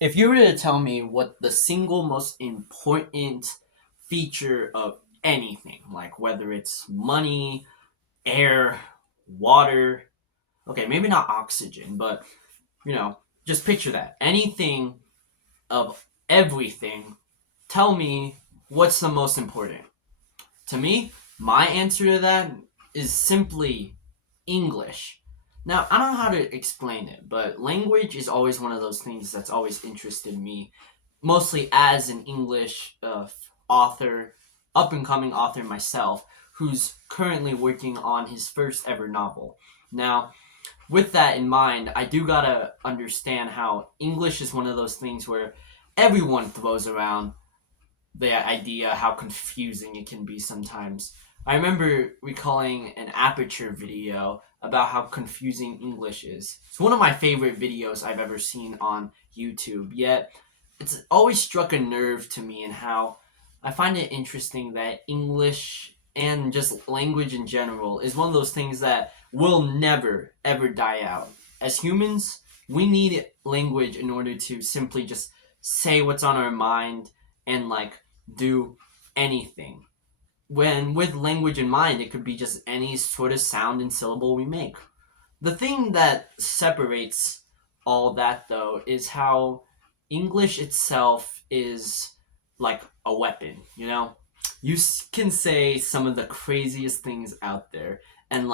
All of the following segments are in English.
If you were to tell me what the single most important feature of anything, like whether it's money, air, water, okay, maybe not oxygen, but just picture that. Anything of everything, tell me what's the most important. To me, my answer to that is simply English. Now, I don't know how to explain it, but language is always one of those things that's always interested me, mostly as an English author, up and coming author myself, who's currently working on his first ever novel. Now, with that in mind, I do gotta understand how English is one of those things where everyone throws around the idea how confusing it can be sometimes. I remember recalling an Aperture video about how confusing English is. It's one of my favorite videos I've ever seen on YouTube, yet it's always struck a nerve to me in how I find it interesting that English and just language in general is one of those things that will never ever die out. As humans, we need language in order to simply just say what's on our mind and do anything. When with language in mind, it could be just any sort of sound and syllable we make. The thing that separates all that though is how English itself is like a weapon, you know? You can say some of the craziest things out there and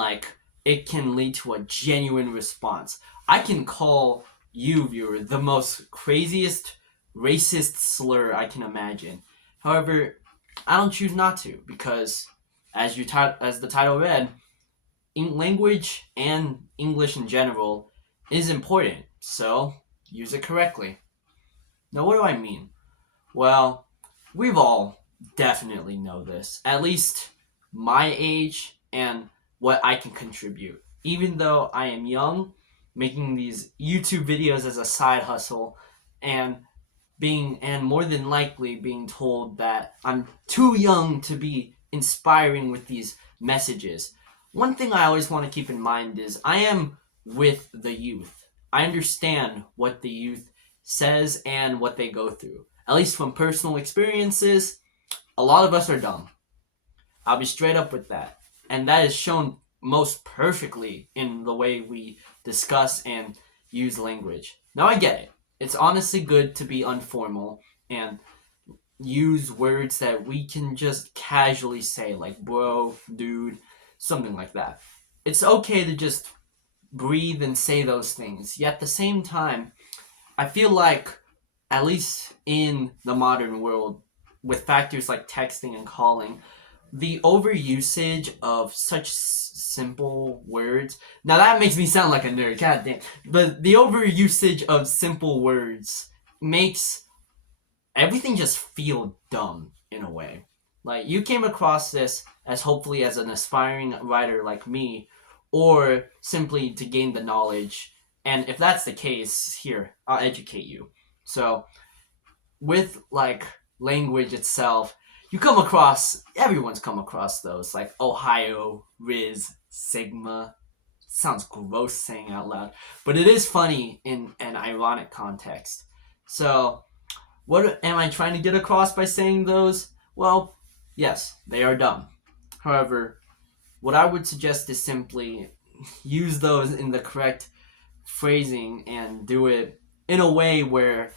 it can lead to a genuine response. I can call you, viewer, the most craziest racist slur I can imagine. However, I don't choose not to because as the title read, language and English in general is important, so use it correctly. Now, what do I mean? Well, we've all definitely know this, at least my age and what I can contribute. Even though I am young, making these YouTube videos as a side hustle and more than likely being told that I'm too young to be inspiring with these messages. One thing I always want to keep in mind is I am with the youth. I understand what the youth says and what they go through. At least from personal experiences, a lot of us are dumb. I'll be straight up with that. And that is shown most perfectly in the way we discuss and use language. Now, I get it. It's honestly good to be informal and use words that we can just casually say, like bro, dude, something like that. It's okay to just breathe and say those things. Yet at the same time, I feel like, at least in the modern world, with factors like texting and calling, the overusage of such simple words. Now that makes me sound like a nerd, god damn. But the overusage of simple words makes everything just feel dumb in a way. Like you came across this as hopefully as an aspiring writer like me, or simply to gain the knowledge. And if that's the case, here, I'll educate you. So with language itself, you come across everyone's come across those like Ohio, Riz, Sigma. Sounds gross saying out loud, but it is funny in an ironic context. So, what am I trying to get across by saying those? Well, yes, they are dumb. However, what I would suggest is simply use those in the correct phrasing and do it in a way where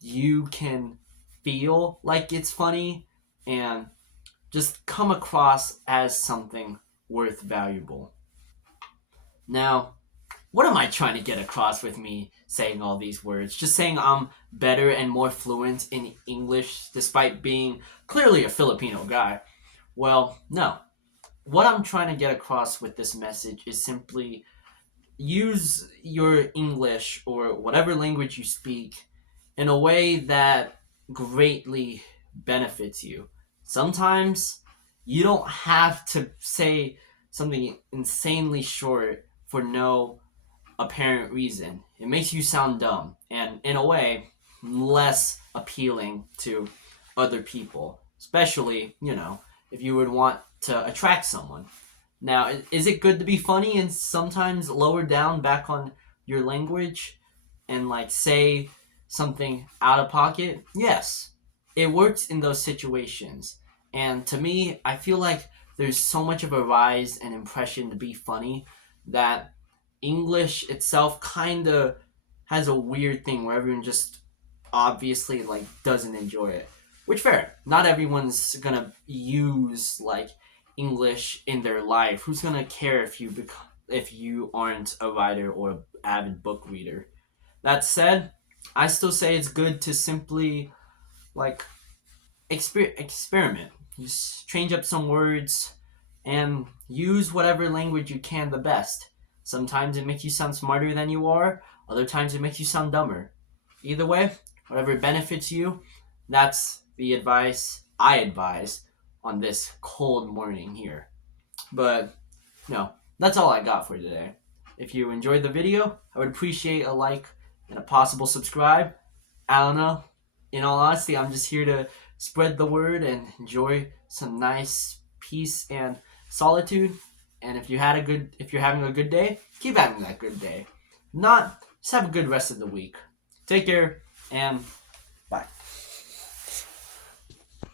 you can feel like it's funny and just come across as something worth valuable. Now, what am I trying to get across with me saying all these words? Just saying I'm better and more fluent in English despite being clearly a Filipino guy? Well, no. What I'm trying to get across with this message is simply use your English or whatever language you speak in a way that greatly benefits you. Sometimes you don't have to say something insanely short for no apparent reason. It makes you sound dumb and, in a way, less appealing to other people, especially, if you would want to attract someone. Now, is it good to be funny and sometimes lower down back on your language and say something out of pocket, yes, it works in those situations. And to me, I feel like there's so much of a rise and impression to be funny that English itself kind of has a weird thing where everyone just obviously like doesn't enjoy it. Which fair, not everyone's gonna use like English in their life. Who's gonna care if you aren't a writer or an avid book reader? That said, I still say it's good to simply like experiment. Just change up some words and use whatever language you can the best. Sometimes it makes you sound smarter than you are, other times it makes you sound dumber. Either way, whatever benefits you, that's the advice I advise on this cold morning here. But no, that's all I got for today. If you enjoyed the video, I would appreciate a like and a possible subscribe. I don't know. In all honesty, I'm just here to spread the word and enjoy some nice peace and solitude. And if you're having a good day, keep having that good day. Not, just have a good rest of the week. Take care and bye.